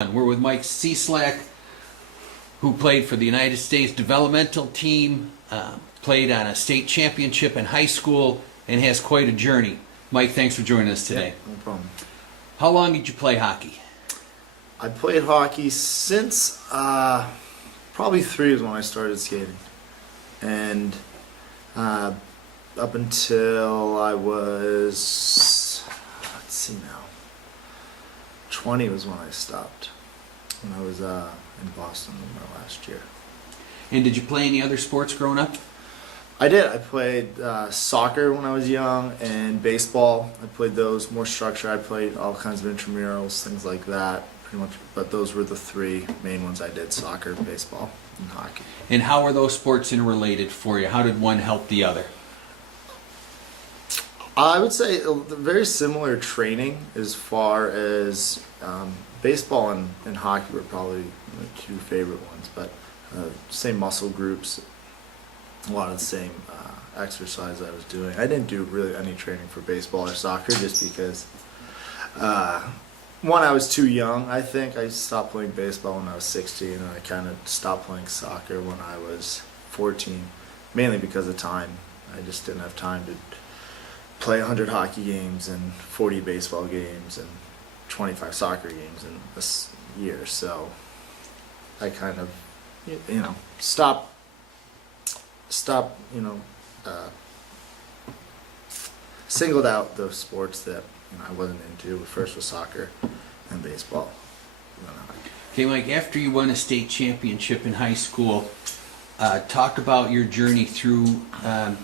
We're with Mike Cieslak, who played for the United States developmental team, played on a state championship in high school, and has quite a journey. Mike, thanks for joining us today. Yeah, no problem. How long did you play hockey? I played hockey since probably 3 is when I started skating, and up until I was, let's see now, 20 was when I stopped. When I was in Boston my last year. And did you play any other sports growing up? I did. I played soccer when I was young and baseball. I played those more structure. I played all kinds of intramurals, things like that, pretty much. But those were the 3 main ones I did: soccer, baseball, and hockey. And how were those sports interrelated for you? How did one help the other? I would say very similar training as far as baseball and hockey were probably my 2 favorite ones, but same muscle groups, a lot of the same exercise I was doing. I didn't do really any training for baseball or soccer just because, one, I was too young. I think I stopped playing baseball when I was 16, and I kind of stopped playing soccer when I was 14, mainly because of time. I just didn't have time to play 100 hockey games and 40 baseball games and 25 soccer games in this year. So I kind of, stopped, singled out those sports that I wasn't into. First was soccer and baseball. Okay, Mike, after you won a state championship in high school, talk about your journey through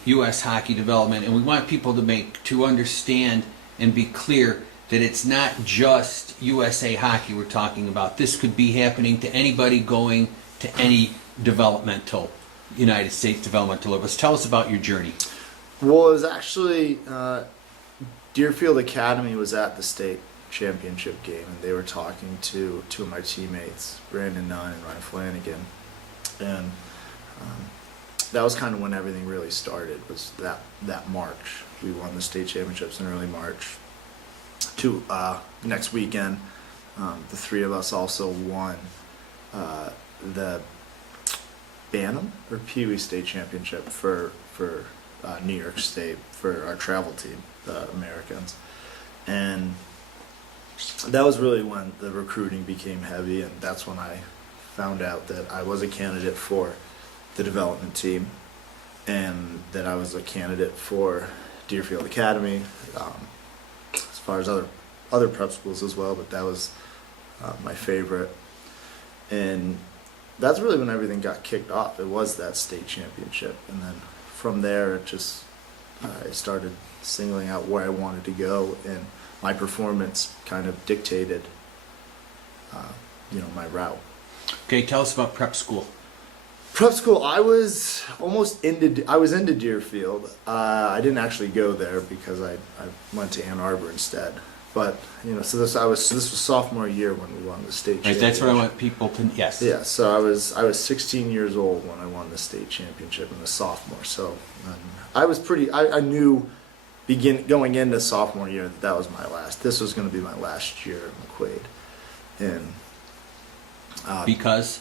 U.S. hockey development, and we want people to understand and be clear that it's not just USA hockey we're talking about. This could be happening to anybody going to any developmental, United States developmental levels. Tell us about your journey. Well, it was actually Deerfield Academy was at the state championship game, and they were talking to 2 of my teammates, Brandon Nunn and Ryan Flanagan, and that was kind of when everything really started. Was that March? We won the state championships in early March. Next weekend, the 3 of us also won the Bantam or Pee Wee state championship for New York State for our travel team, the Americans, and that was really when the recruiting became heavy, and that's when I found out that I was a candidate for the development team, and that I was a candidate for Deerfield Academy, as far as other prep schools as well, but that was my favorite. And that's really when everything got kicked off. It was that state championship, and then from there it just I started singling out where I wanted to go, and my performance kind of dictated my route. Okay, tell us about prep school. Prep school, I was into Deerfield. I didn't actually go there because I went to Ann Arbor instead. But so this was sophomore year when we won the state championship. Right, that's what I want people to. Yes. Yeah, so I was 16 years old when I won the state championship and a sophomore. So I was I knew going into sophomore year that was my last. This was going to be my last year at McQuaid, and because.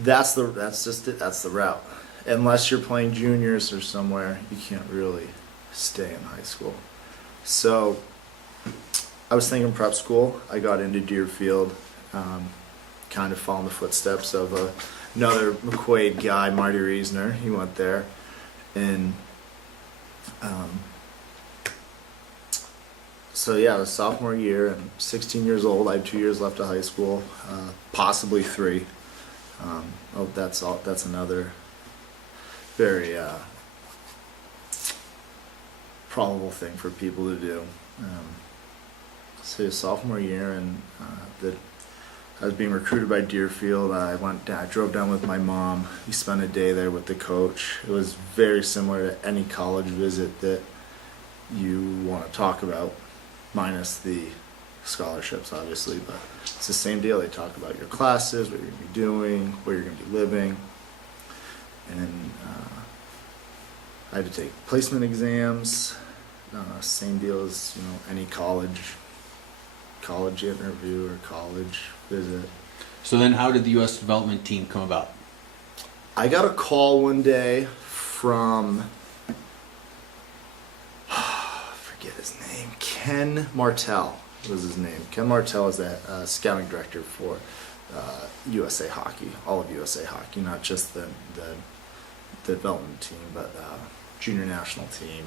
That's just it. That's the route. Unless you're playing juniors or somewhere, you can't really stay in high school. So I was thinking prep school. I got into Deerfield, kind of following the footsteps of another McQuaid guy, Marty Reisner. He went there, and so yeah, it was sophomore year. I'm 16 years old. I have 2 years left of high school, possibly 3. That's another very probable thing for people to do. So sophomore year, and I was being recruited by Deerfield. I drove down with my mom. We spent a day there with the coach. It was very similar to any college visit that you want to talk about, minus the scholarships, obviously, but it's the same deal. They talk about your classes, what you're going to be doing, where you're going to be living, and I had to take placement exams. Same deal as any college college interview or college visit. So then how did the U.S. development team come about? I got a call one day from, I forget his name, Ken Martell was his name. Ken Martell is the scouting director for USA Hockey, all of USA Hockey, not just the development team, but junior national team,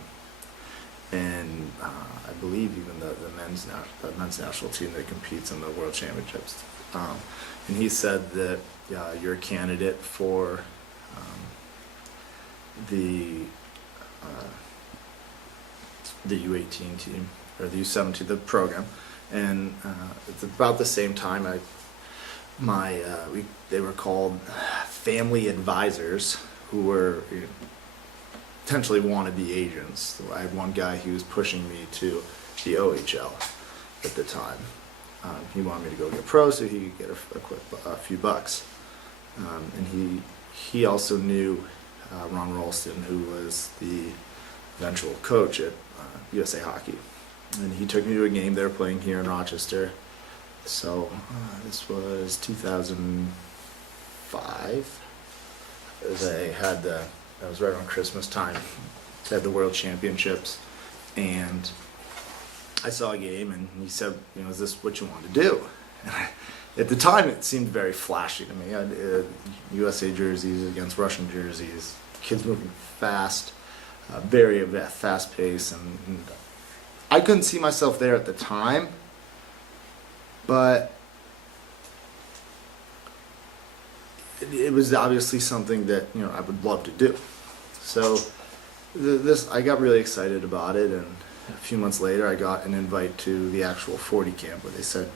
and I believe even the men's national team that competes in the World Championships. And he said that you're a candidate for the U18 team or the U17, the program, and it's about the same time they were called family advisors, who were potentially wannabe agents. So I had one guy who was pushing me to the OHL at the time. He wanted me to go get pro so he could get a few bucks. And he also knew Ron Rolston, who was the eventual coach at USA Hockey. And he took me to a game they were playing here in Rochester. So this was 2005. They had that was right around Christmas time. They had the World Championships, and I saw a game, and he said, "Is this what you want to do?" And at the time, it seemed very flashy to me. I had USA jerseys against Russian jerseys, kids moving fast, very fast pace, and I couldn't see myself there at the time, but it was obviously something that I would love to do. So I got really excited about it, and a few months later I got an invite to the actual 40 camp where they said,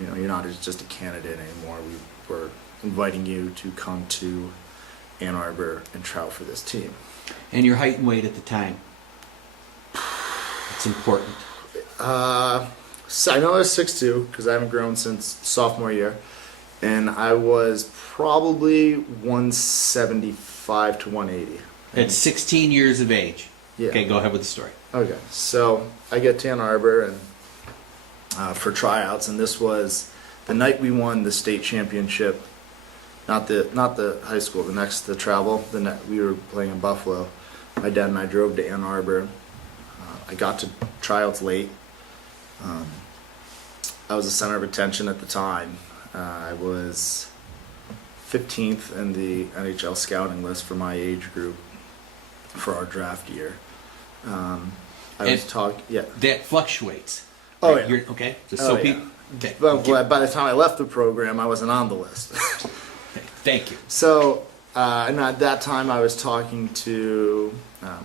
you're not just a candidate anymore. We're inviting you to come to Ann Arbor and try out for this team. And your height and weight at the time? It's important. So I know I was 6'2", because I haven't grown since sophomore year, and I was probably 175 to 180. At 16 years of age. Yeah. Okay, go ahead with the story. Okay, so I get to Ann Arbor and for tryouts, and this was the night we won the state championship. Not the high school. The travel. We were playing in Buffalo. My dad and I drove to Ann Arbor. I got to tryouts late. I was the center of attention at the time. I was 15th in the NHL scouting list for my age group for our draft year. That fluctuates. Oh, right? yeah. Okay. Just Oh, so yeah. people. Okay. But by the time I left the program, I wasn't on the list. Thank you. So, and at that time, I was talking to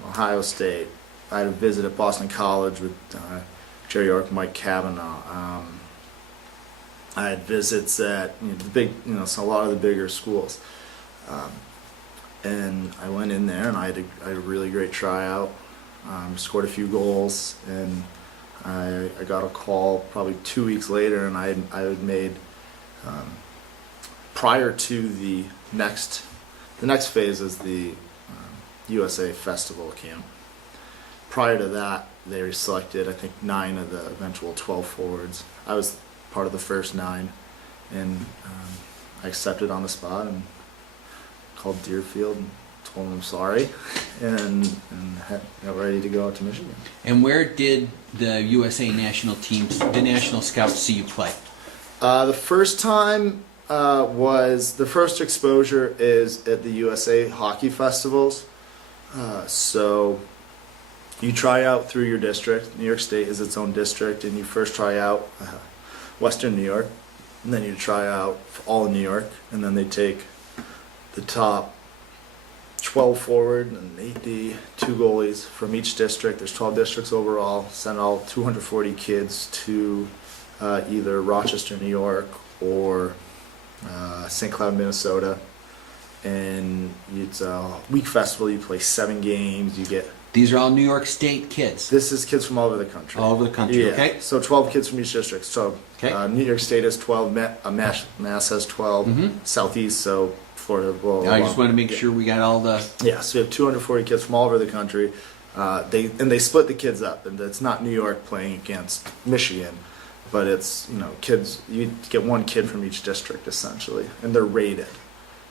Ohio State. I had a visit at Boston College with Jerry York, Mike Kavanaugh. I had visits at so a lot of the bigger schools. And I went in there, and I had a really great tryout. Scored a few goals, and I got a call probably 2 weeks later, and I had made prior to the next phase is the USA Festival camp. Prior to that, they selected I think 9 of the eventual 12 forwards. I was part of the first 9, and I accepted on the spot and called Deerfield and told them I'm sorry, and got ready to go out to Michigan. And where did the USA national teams, the national scouts, see you play? The first time was the first exposure is at the USA Hockey Festivals. So you try out through your district. New York State is its own district, and you first try out Western New York, and then you try out for all of New York, and then they take the top 12 forward and 2 goalies from each district. There's 12 districts overall. Send all 240 kids to either Rochester, New York, or St. Cloud, Minnesota. And it's a week festival. You play 7 games. You get. These are all New York State kids. This is kids from all over the country. All over the country. Yeah. Okay. So 12 kids from each district. So New York State has 12. Mass has 12. Mm-hmm. Southeast. So Florida. I just want to make sure we got all the. Yeah, so we have 240 kids from all over the country. They split the kids up, and it's not New York playing against Michigan. but it's, kids, you get one kid from each district essentially, and they're rated.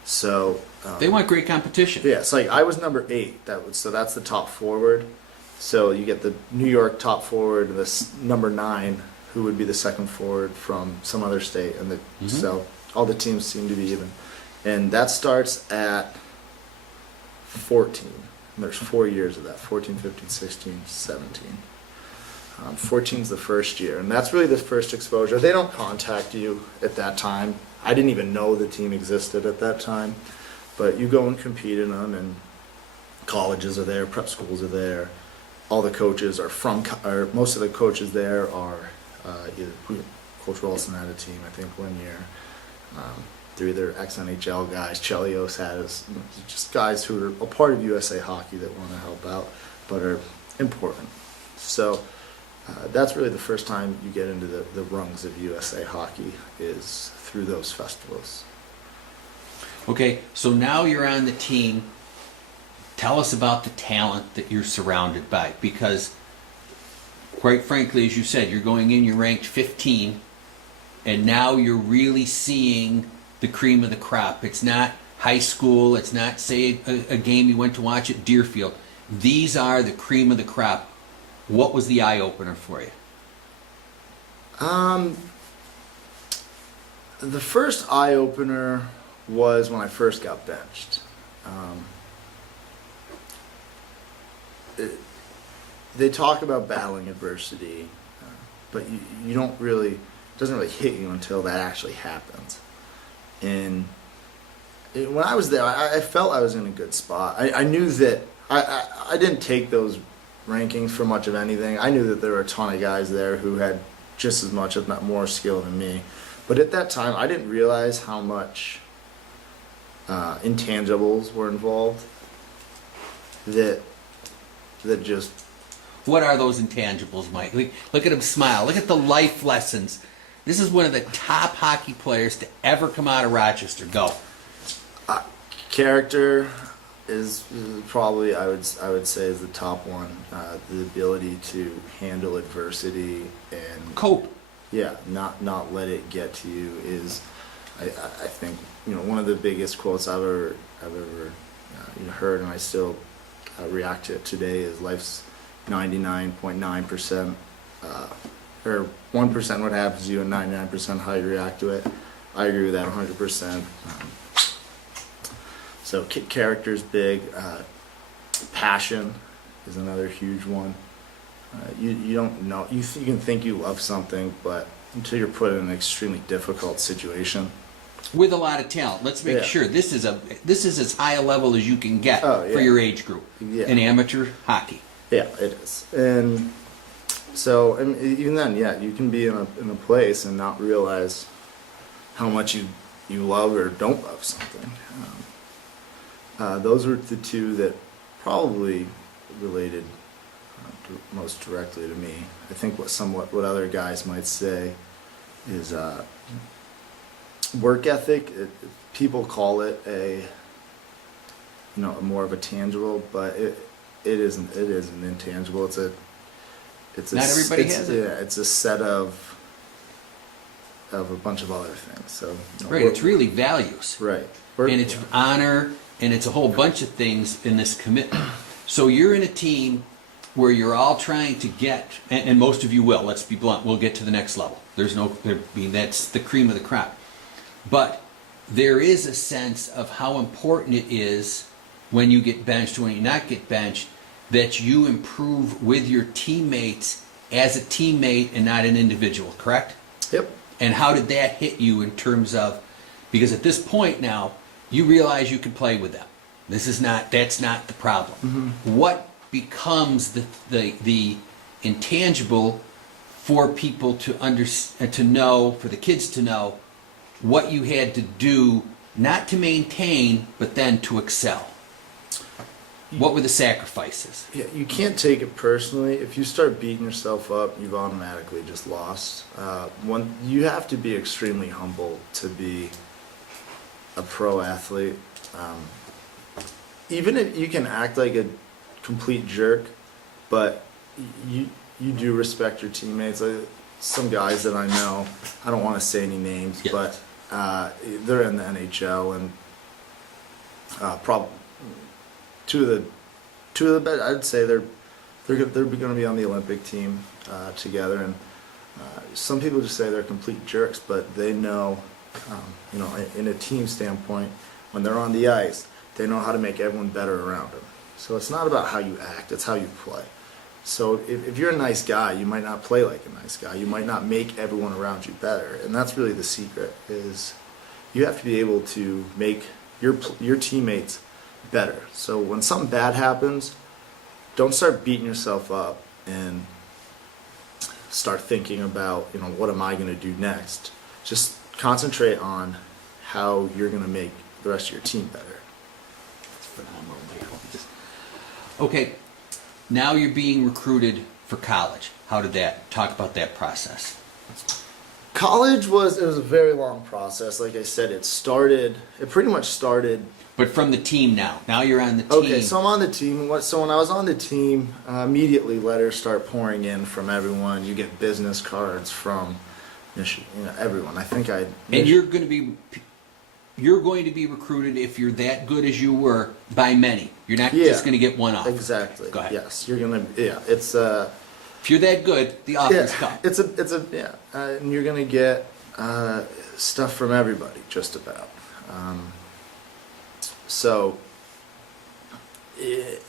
So They want great competition. yeah, it's like I was number 8. So that's the top forward. So you get the New York top forward, and this number 9, who would be the second forward from some other state, and so all the teams seem to be even, and that starts at 14. And there's 4 years of that: 14, 15, 16, 17. 14's the first year, and that's really the first exposure. They don't contact you at that time. I didn't even know the team existed at that time, but you go and compete in them, and colleges are there, prep schools are there. All the coaches are or most of the coaches there are either Coach Wilson had a team, I think, one year. They're either ex-NHL guys. Chelios has just guys who are a part of USA Hockey that want to help out, but are important. So that's really the first time you get into the rungs of USA Hockey, is through those festivals. Okay, so now you're on the team. Tell us about the talent that you're surrounded by, because quite frankly, as you said, you're going in, you're ranked 15, and now you're really seeing the cream of the crop. It's not high school, it's not, say, a game you went to watch at Deerfield. These are the cream of the crop. What was the eye-opener for you? The first eye-opener was when I first got benched. They talk about battling adversity, but you don't really, it doesn't really hit you until that actually happens. And when I was there, I felt I was in a good spot. I knew that I didn't take those rankings for much of anything. I knew that there were a ton of guys there who had just as much, if not more, skill than me. But at that time, I didn't realize how much intangibles were involved. That just... What are those intangibles, Mike? Look at him smile. Look at the life lessons. This is one of the top hockey players to ever come out of Rochester. Go. Character is probably, I would say, is the top one. The ability to handle adversity and Cope. Yeah, not let it get to you is, I think, one of the biggest quotes I've ever heard, and I still react to it today, is life's 99.9%, or 1% what happens to you and 99% how you react to it. I agree with that 100%. So character's big. Passion is another huge one. You don't know. You can think you love something, but until you're put in an extremely difficult situation. With a lot of talent. Let's make sure this is as high a level as you can get for your age group in amateur hockey. Yeah, it is. And so, and even then, you can be in a place and not realize how much you love or don't love something. Those were the two that probably related most directly to me. I think what other guys might say is work ethic. People call it a more of a tangible, but it isn't. It is an intangible. It's not everybody has it. Yeah, it's a set of a bunch of other things. So right, it's really values. Right, and it's honor, and it's a whole bunch of things in this commitment. So you're in a team where you're all trying to get, and most of you will. Let's be blunt. We'll get to the next level. That's the cream of the crop. But there is a sense of how important it is when you get benched, when you not get benched, that you improve with your teammates as a teammate and not an individual, correct? Yep. And how did that hit you in terms of, because at this point now, you realize you can play with them. That's not the problem. Mm-hmm. What becomes the intangible for people to know, for the kids to know, what you had to do, not to maintain, but then to excel? What were the sacrifices? Yeah, you can't take it personally. If you start beating yourself up, you've automatically just lost. You have to be extremely humble to be a pro athlete. Even if you can act like a complete jerk, but you do respect your teammates. some guys that I know. I don't want to say any names, Yeah. but they're in the NHL, and probably two of the best. I'd say they're going to be on the Olympic team together. And some people just say they're complete jerks, but they know, in a team standpoint, when they're on the ice, they know how to make everyone better around them. So it's not about how you act; it's how you play. So if you're a nice guy, you might not play like a nice guy. You might not make everyone around you better, and that's really the secret. Is you have to be able to make your teammates better. So when something bad happens, don't start beating yourself up and start thinking about, what am I going to do next. Just concentrate on how you're going to make the rest of your team better. It's phenomenal, Michael. Okay, now you're being recruited for college. How did that? Talk about that process. College was a very long process. Like I said, it pretty much started. But from the team now. Now you're on the team. Okay, so I'm on the team. So when I was on the team, immediately letters start pouring in from everyone. You get business cards from everyone. I think I. And you're going to be recruited if you're that good as you were by many. You're not just going to get one off. Exactly. Go ahead. Yes, you're gonna. Yeah, it's If you're that good, the offers come. And you're gonna get stuff from everybody, just about.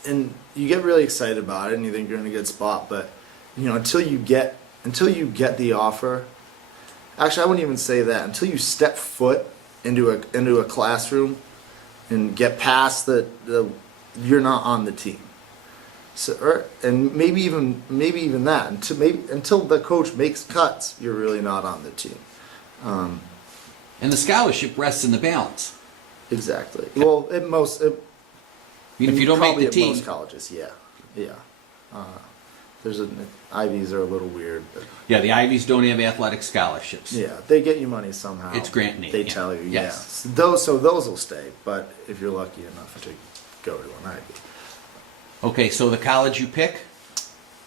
And you get really excited about it, and you think you're in a good spot. But until you get the offer, actually, I wouldn't even say that. Until you step foot into a classroom and get past you're not on the team. So, and maybe even that until the coach makes cuts, you're really not on the team. And the scholarship rests in the balance. Exactly. Well, if you don't make the team, most colleges, yeah. Ivies are a little weird, but yeah, the Ivies don't have athletic scholarships. yeah, they get you money somehow. It's grant and aid, They yeah. tell you, Yes. yeah. Those will stay, but if you're lucky enough to go to an Ivy. Okay, so the college you pick?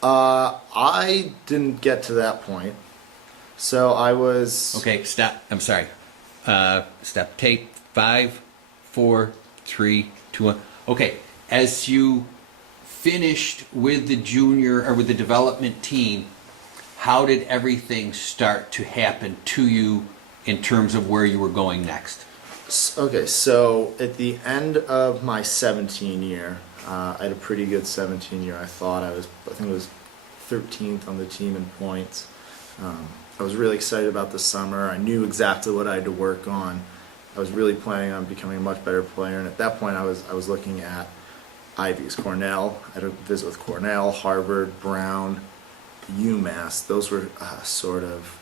I didn't get to that point, so I was. Okay, stop. I'm sorry. Stop tape. 5, 4, 3, 2, 1. Okay, as you finished with the junior or with the development team, how did everything start to happen to you in terms of where you were going next? Okay, so at the end of my 17 year, I had a pretty good 17 year. I think it was 13th on the team in points. I was really excited about the summer. I knew exactly what I had to work on. I was really planning on becoming a much better player, and at that point I was looking at Ivies, Cornell. I had a visit with Cornell, Harvard, Brown, UMass. Those were sort of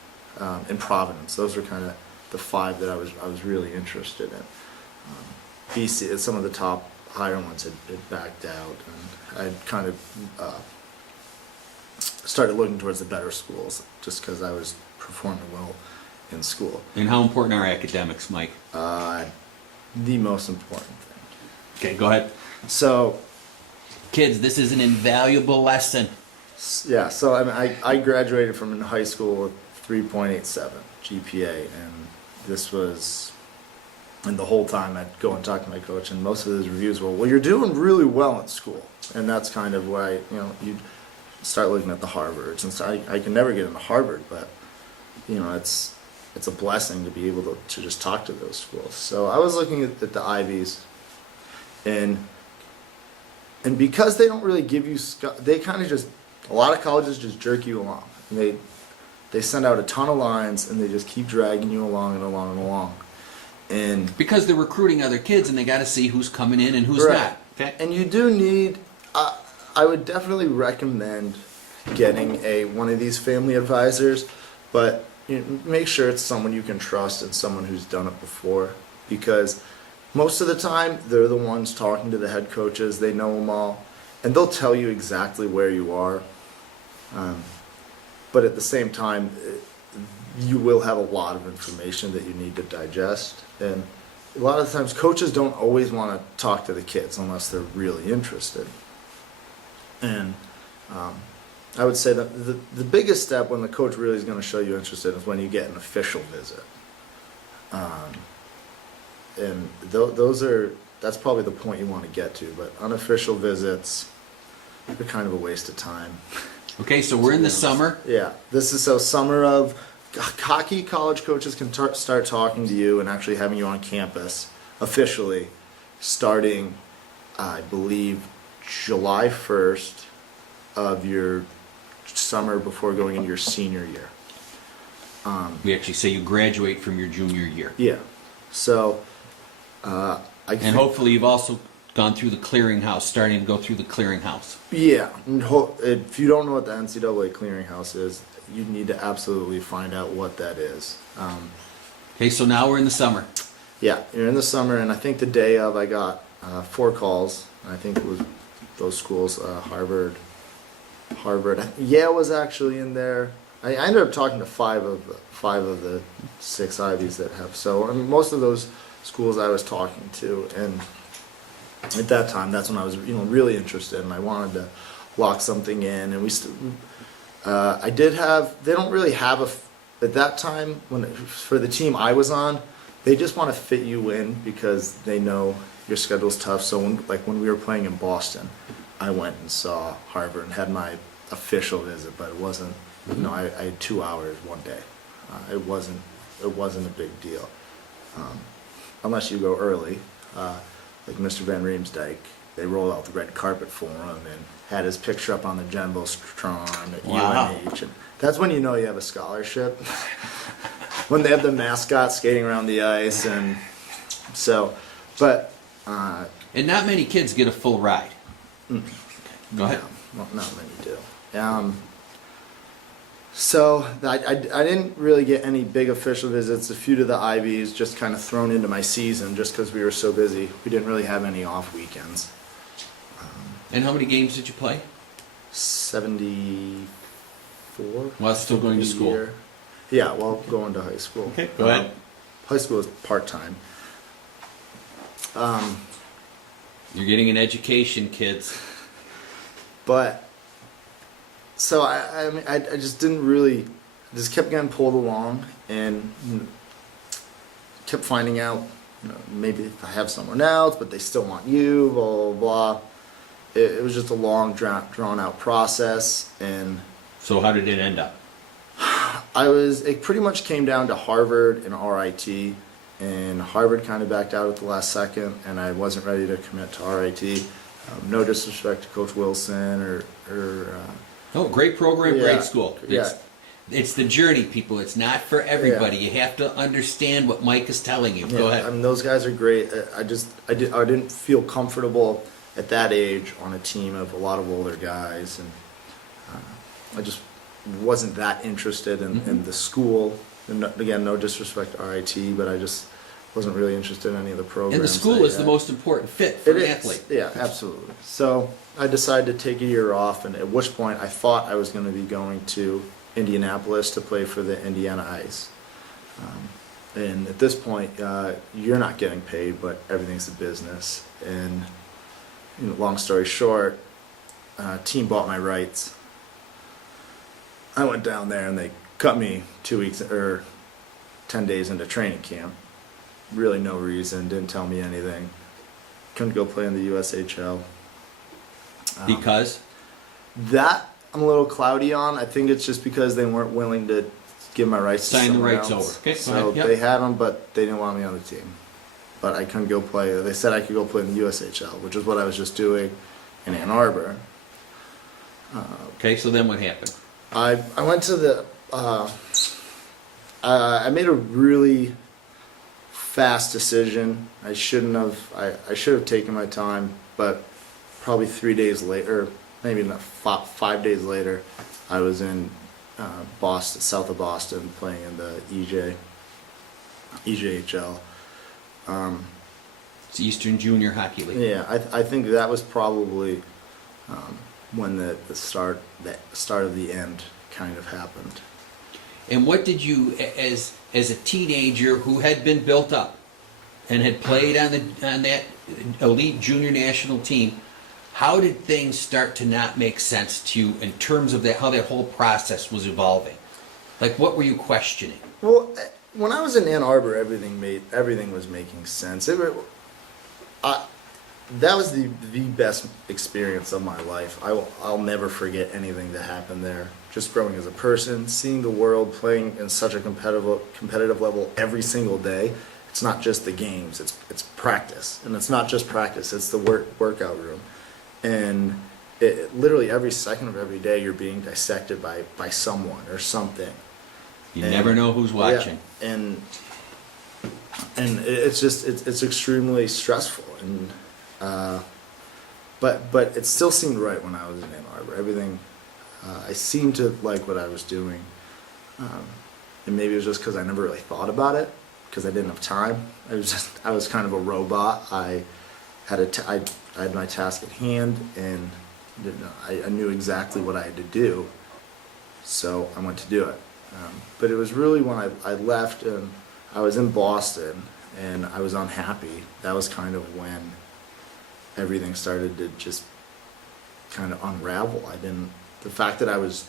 in Providence. Those were kind of the 5 that I was really interested in. BC, some of the top higher ones had backed out, and I kind of started looking towards the better schools just because I was performing well in school. And how important are academics, Mike? The most important thing. Okay, go ahead. So, Kids, this is an invaluable lesson. yeah, so I graduated from high school with 3.87 GPA, and this was, and the whole time I'd go and talk to my coach, and most of his reviews were, well, you're doing really well in school. And that's kind of why, you start looking at the Harvards. And so I can never get into Harvard, but, it's a blessing to be able to just talk to those schools. So I was looking at the Ivies, and because they don't really give you, they kind of just, a lot of colleges just jerk you along. And they send out a ton of lines, and they just keep dragging you along and along and along. And Because they're recruiting other kids and they got to see who's coming in and who's right. not. Okay? And you do need, I would definitely recommend getting one of these family advisors, but make sure it's someone you can trust and someone who's done it before, because most of the time they're the ones talking to the head coaches. They know them all, and they'll tell you exactly where you are. But at the same time, you will have a lot of information that you need to digest, and a lot of the times coaches don't always want to talk to the kids unless they're really interested. And I would say that the biggest step when the coach really is going to show you interested is when you get an official visit. And that's probably the point you want to get to, but unofficial visits are kind of a waste of time. Okay, so we're in the summer. Yeah, this is so summer of hockey. College coaches can start talking to you and actually having you on campus officially starting, I believe, July 1st of your summer before going into your senior year. We actually say you graduate from your junior year. Yeah, so And hopefully you've also gone through the clearinghouse, starting to go through the clearinghouse. Yeah, and if you don't know what the NCAA clearinghouse is, you need to absolutely find out what that is. Okay, so now we're in the summer. Yeah, you're in the summer, and I think the day of I got 4 calls. I think it was those schools, Harvard, Yale was actually in there. I ended up talking to five of the 6 Ivies that have. So I mean, most of those schools I was talking to, and at that time, that's when I was really interested, and I wanted to lock something in. And I did have. They don't really have at that time for the team I was on. They just want to fit you in because they know your schedule's tough. So when we were playing in Boston, I went and saw Harvard and had my official visit, but it wasn't. I had 2 hours one day. It wasn't a big deal, unless you go early. Like Mr. Van Riemsdyk, they rolled out the red carpet for him and had his picture up on the Jumbotron at UNH. And that's when you know you have a scholarship. When they have the mascot skating around the ice, and so, but. And not many kids get a full ride. Go ahead. Well, not many do. So I didn't really get any big official visits. A few to the Ivies, just kind of thrown into my season, just because we were so busy. We didn't really have any off weekends. And how many games did you play? 74. While still going to school. Year. Yeah, well, going to high school. Okay, go ahead. High school is part-time. You're getting an education, kids. But so I just didn't really, just kept getting pulled along and kept finding out, maybe I have someone else, but they still want you, blah, blah, blah. It was just a long, drawn out process. And So how did it end up? it pretty much came down to Harvard and RIT, and Harvard kind of backed out at the last second, and I wasn't ready to commit to RIT. No disrespect to Coach Wilson or Oh, great program, Yeah, great school. yeah. It's the journey, people. It's not for everybody. You have to understand what Mike is telling you. Go I ahead. mean, those guys are great. I didn't feel comfortable at that age on a team of a lot of older guys, and I just wasn't that interested in the school. And again, no disrespect to RIT, but I just wasn't really interested in any of the programs. And the school they is the had. most important fit for It an is. athlete. Yeah, absolutely. So I decided to take a year off, and at which point I thought I was going to be going to Indianapolis to play for the Indiana Ice. And at this point, you're not getting paid, but everything's a business. And long story short, team bought my rights. I went down there, and they cut me 2 weeks or 10 days into training camp. Really no reason, didn't tell me anything. Couldn't go play in the USHL. Because? That I'm a little cloudy on. I think it's just because they weren't willing to give my rights to Sign the someone rights else. over. Okay, go So ahead, yep. they had them, but they didn't want me on the team. But I couldn't go play. They said I could go play in the USHL, which is what I was just doing in Ann Arbor. Okay, so then what happened? I went to the. I made a really fast decision. I shouldn't have. I should have taken my time, but probably 3 days later, maybe not 5 days later, I was in Boston, south of Boston, playing in the EJHL. It's Eastern Junior Hockey League. Yeah, I think that was probably when the start of the end kind of happened. And what did you, as a teenager who had been built up and had played on that elite junior national team, How did things start to not make sense to you in terms of how that whole process was evolving? Like, what were you questioning? Well, when I was in Ann Arbor, everything was making sense. That was the best experience of my life. I'll never forget anything that happened there. Just growing as a person, seeing the world, playing in such a competitive level every single day. It's not just the games, it's practice. And it's not just practice, it's the workout room. And literally every second of every day you're being dissected by someone or something. You never know who's watching. Yeah, and it's extremely stressful, and but it still seemed right when I was in Ann Arbor. Everything, I seemed to like what I was doing, and maybe it was just because I never really thought about it because I didn't have time. I was kind of a robot. I had my task at hand, and I knew exactly what I had to do, so I went to do it. But it was really when I left and I was in Boston and I was unhappy. That was kind of when everything started to just kind of unravel. The fact that I was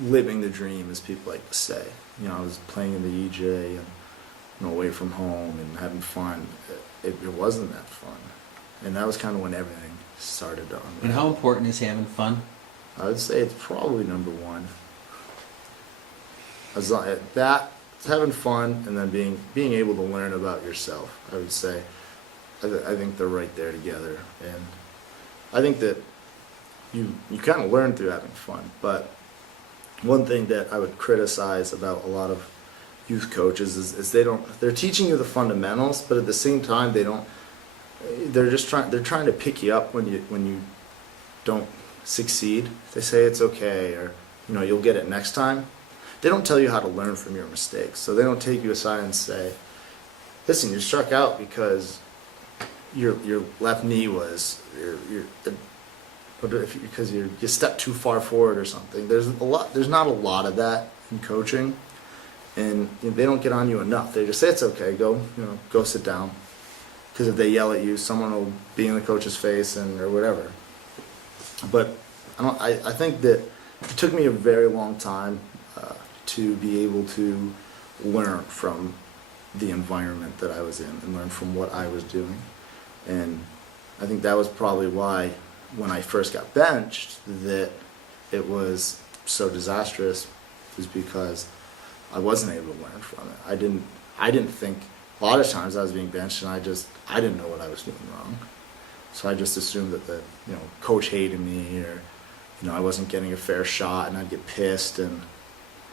living the dream, as people like to say. You know, I was playing in the EJ and away from home and having fun. It wasn't that fun. And that was kind of when everything started to unravel. And how important is having fun? I would say it's probably number one. As long as that, having fun, and then being able to learn about yourself, I would say, I think they're right there together. And I think that you kind of learn through having fun. But one thing that I would criticize about a lot of youth coaches is they're teaching you the fundamentals, but at the same time they're trying to pick you up when you don't succeed. They say it's okay, or you'll get it next time. They don't tell you how to learn from your mistakes. So they don't take you aside and say, listen, you struck out because your left knee was because you stepped too far forward or something. There's not a lot of that in coaching, and they don't get on you enough. They just say it's okay, go sit down, because if they yell at you, someone will be in the coach's face or whatever. But I think that it took me a very long time to be able to learn from the environment that I was in and learn from what I was doing. And I think that was probably why when I first got benched that it was so disastrous, was because I wasn't able to learn from it. I didn't think, a lot of times I was being benched and I didn't know what I was doing wrong. So I just assumed that the coach hated me, or I wasn't getting a fair shot, and I'd get pissed. And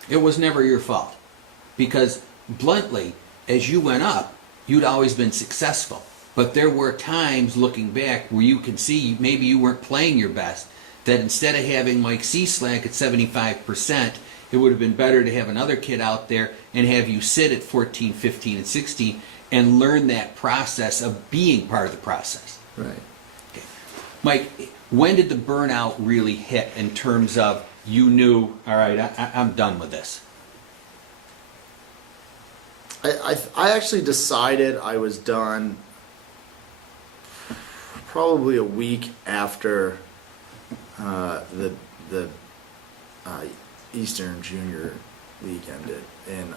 It was never your fault. Because, bluntly, as you went up, you'd always been successful. But there were times, looking back, where you can see maybe you weren't playing your best, that instead of having Mike Cieslak at 75%, it would have been better to have another kid out there and have you sit at 14, 15, and 16 and learn that process of being part of the process. right. Okay. Mike, when did the burnout really hit in terms of you knew, all right, I'm done with this? I actually decided I was done probably a week after the Eastern Junior League ended, and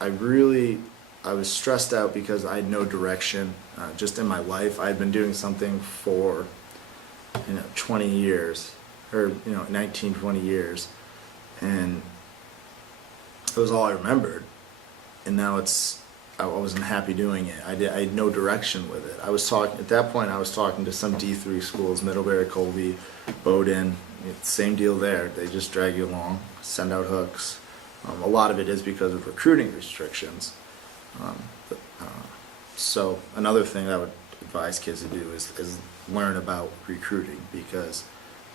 I was stressed out because I had no direction just in my life. I had been doing something for 20 years, or 19, 20 years, and it was all I remembered. And now I wasn't happy doing it. I had no direction with it. At that point I was talking to some D3 schools, Middlebury, Colby, Bowdoin. Same deal there. They just drag you along, send out hooks. A lot of it is because of recruiting restrictions. So another thing that I would advise kids to do is learn about recruiting, because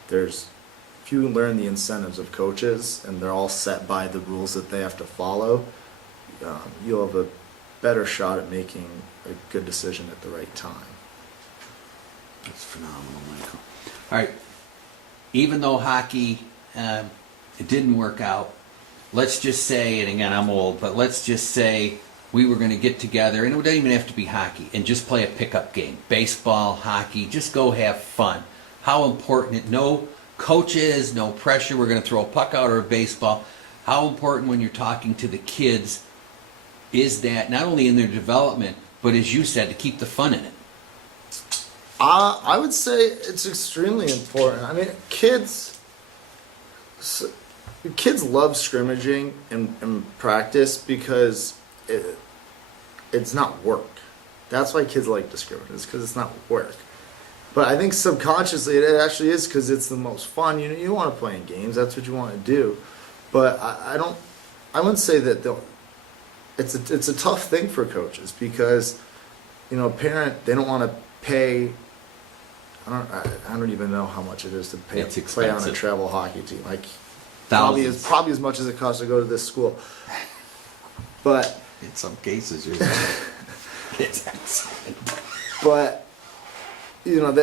if you learn the incentives of coaches and they're all set by the rules that they have to follow, you'll have a better shot at making a good decision at the right time. That's phenomenal, Michael. All right. Even though hockey, it didn't work out, let's just say, and again, I'm old, but let's just say we were going to get together, and it doesn't even have to be hockey, and just play a pickup game. Baseball, hockey, just go have fun. How important, no coaches, no pressure, we're going to throw a puck out or a baseball. How important when you're talking to the kids is that, not only in their development, but as you said, to keep the fun in it. I would say it's extremely important. I mean, kids love scrimmaging and practice because it's not work. That's why kids like to scrimmage, is because it's not work. But I think subconsciously it actually is because it's the most fun. You want to play in games. That's what you want to do. But I wouldn't say that it's a tough thing for coaches because, a parent, they don't want to pay. I don't even know how much it is to play on a travel hockey team. Like probably as much as it costs to go to this school. But in some cases, it's excellent. But you don't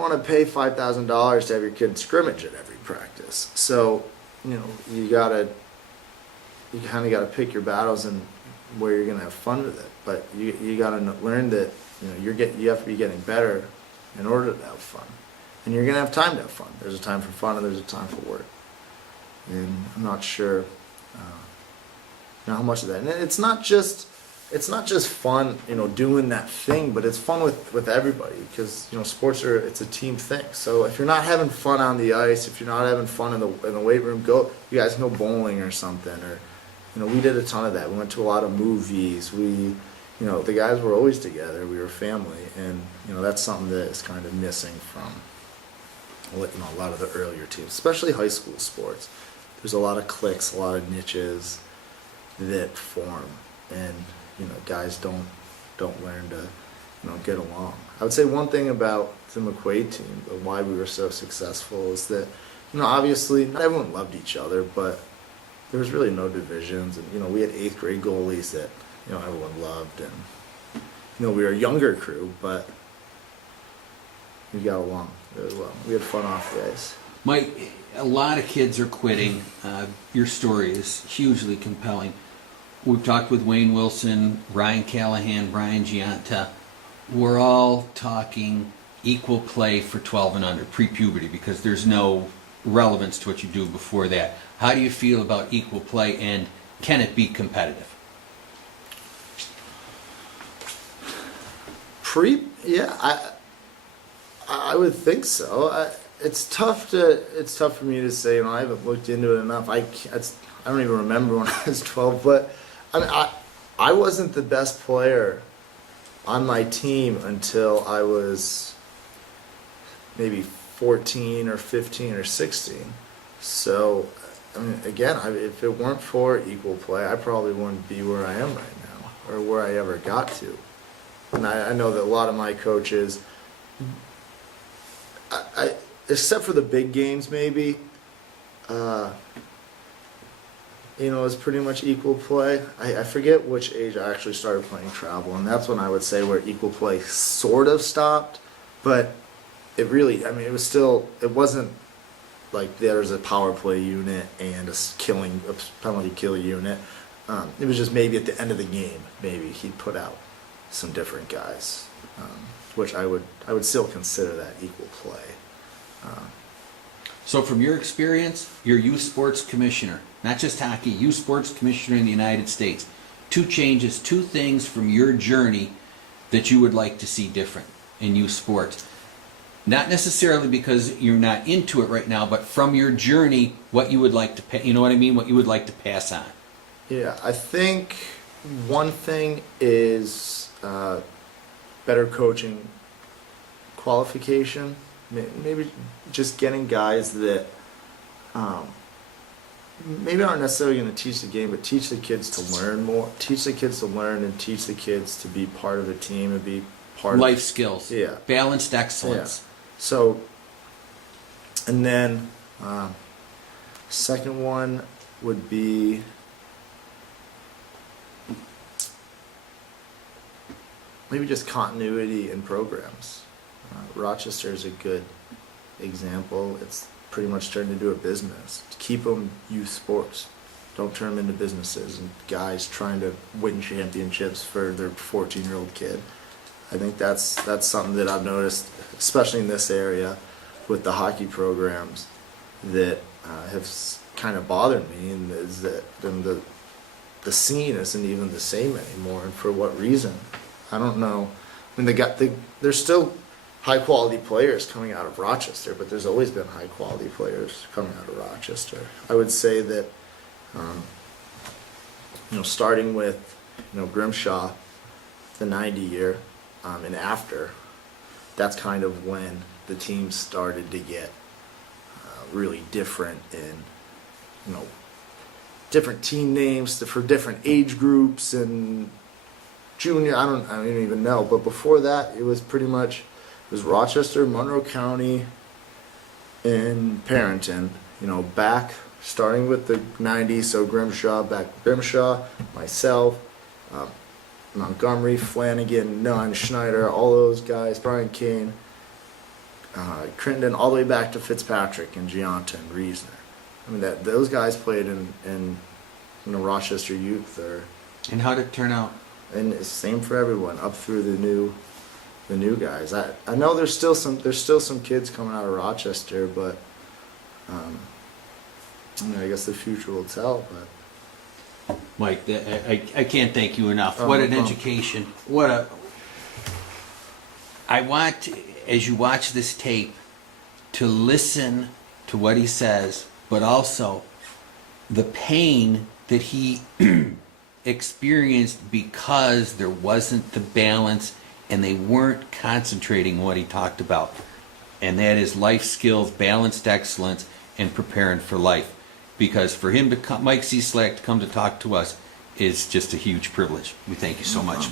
want to pay $5,000 to have your kid scrimmage at every practice. So you kind of got to pick your battles and where you're going to have fun with it. But you got to learn that you have to be getting better in order to have fun, and you're going to have time to have fun. There's a time for fun and there's a time for work. And I'm not sure how much of that. And it's not just fun, doing that thing, but it's fun with everybody because sports it's a team thing. So if you're not having fun on the ice, if you're not having fun in the weight room, you guys can go bowling or something. Or we did a ton of that. We went to a lot of movies. The guys were always together. We were family, and that's something that is kind of missing from a lot of the earlier teams, especially high school sports. There's a lot of cliques, a lot of niches that form, and guys don't learn to get along. I would say one thing about the McQuaid team, why we were so successful, is that obviously not everyone loved each other, but there was really no divisions, and we had 8th grade goalies that everyone loved, and we were a younger crew, but we got along really well. We had fun off the ice. Mike, a lot of kids are quitting. Your story is hugely compelling. We've talked with Wayne Wilson, Ryan Callahan, Brian Gianta. We're all talking equal play for 12 and under, pre-puberty, because there's no relevance to what you do before that. How do you feel about equal play, and can it be competitive? I would think so. It's tough for me to say. I haven't looked into it enough. I don't even remember when I was 12. But I wasn't the best player on my team until I was maybe 14 or 15 or 16. So again, if it weren't for equal play, I probably wouldn't be where I am right now, or where I ever got to. And I know that a lot of my coaches, except for the big games maybe, it's pretty much equal play. I forget which age I actually started playing travel, and that's when I would say where equal play sort of stopped. But it really, it wasn't like there's a power play unit and a penalty kill unit. It was just maybe at the end of the game, maybe he'd put out some different guys, which I would still consider that equal play. So from your experience, you're youth sports commissioner, not just hockey, youth sports commissioner in the United States. 2 changes, 2 things from your journey that you would like to see different in youth sports. Not necessarily because you're not into it right now, but from your journey, what you would like to, what you would like to pass on. Yeah, I think one thing is better coaching qualification. Maybe just getting guys that maybe aren't necessarily going to teach the game, but teach the kids to learn more. Teach the kids to learn and teach the kids to be part of a team and be part Life of skills. Yeah. Balanced excellence. Yeah. So, and then second one would be maybe just continuity in programs. Rochester is a good example. It's pretty much turned into a business. To keep them youth sports. don't turn them into businesses and guys trying to win championships for their 14-year-old kid. I think that's something that I've noticed, especially in this area with the hockey programs, that have kind of bothered me, and is that the scene isn't even the same anymore. And for what reason? I don't know. I mean, there's still high quality players coming out of Rochester, but there's always been high quality players coming out of Rochester. I would say that, starting with, Grimshaw, the 90 year, and after, that's kind of when the team started to get really different in, different team names for different age groups and junior. I don't even know. But before that, it was pretty much Rochester, Monroe County, and Parenton. Back starting with the 90s. So Grimshaw, myself, Montgomery, Flanagan, Nunn, Schneider, all those guys, Brian Kane, Crittenden, all the way back to Fitzpatrick and Giunta and Reesner. I mean, those guys played in Rochester youth, And how did it turn out? and it's the same for everyone up through the new guys. I know there's still some kids coming out of Rochester, but I guess the future will tell. But Mike, I can't thank you enough. Oh, What an no problem. education. I want, as you watch this tape, to listen to what he says, but also the pain that he experienced because there wasn't the balance and they weren't concentrating on what he talked about. And that is life skills, balanced excellence, and preparing for life. Because for him to come, Mike Cieslak, to come to talk to us is just a huge privilege. We thank you so much.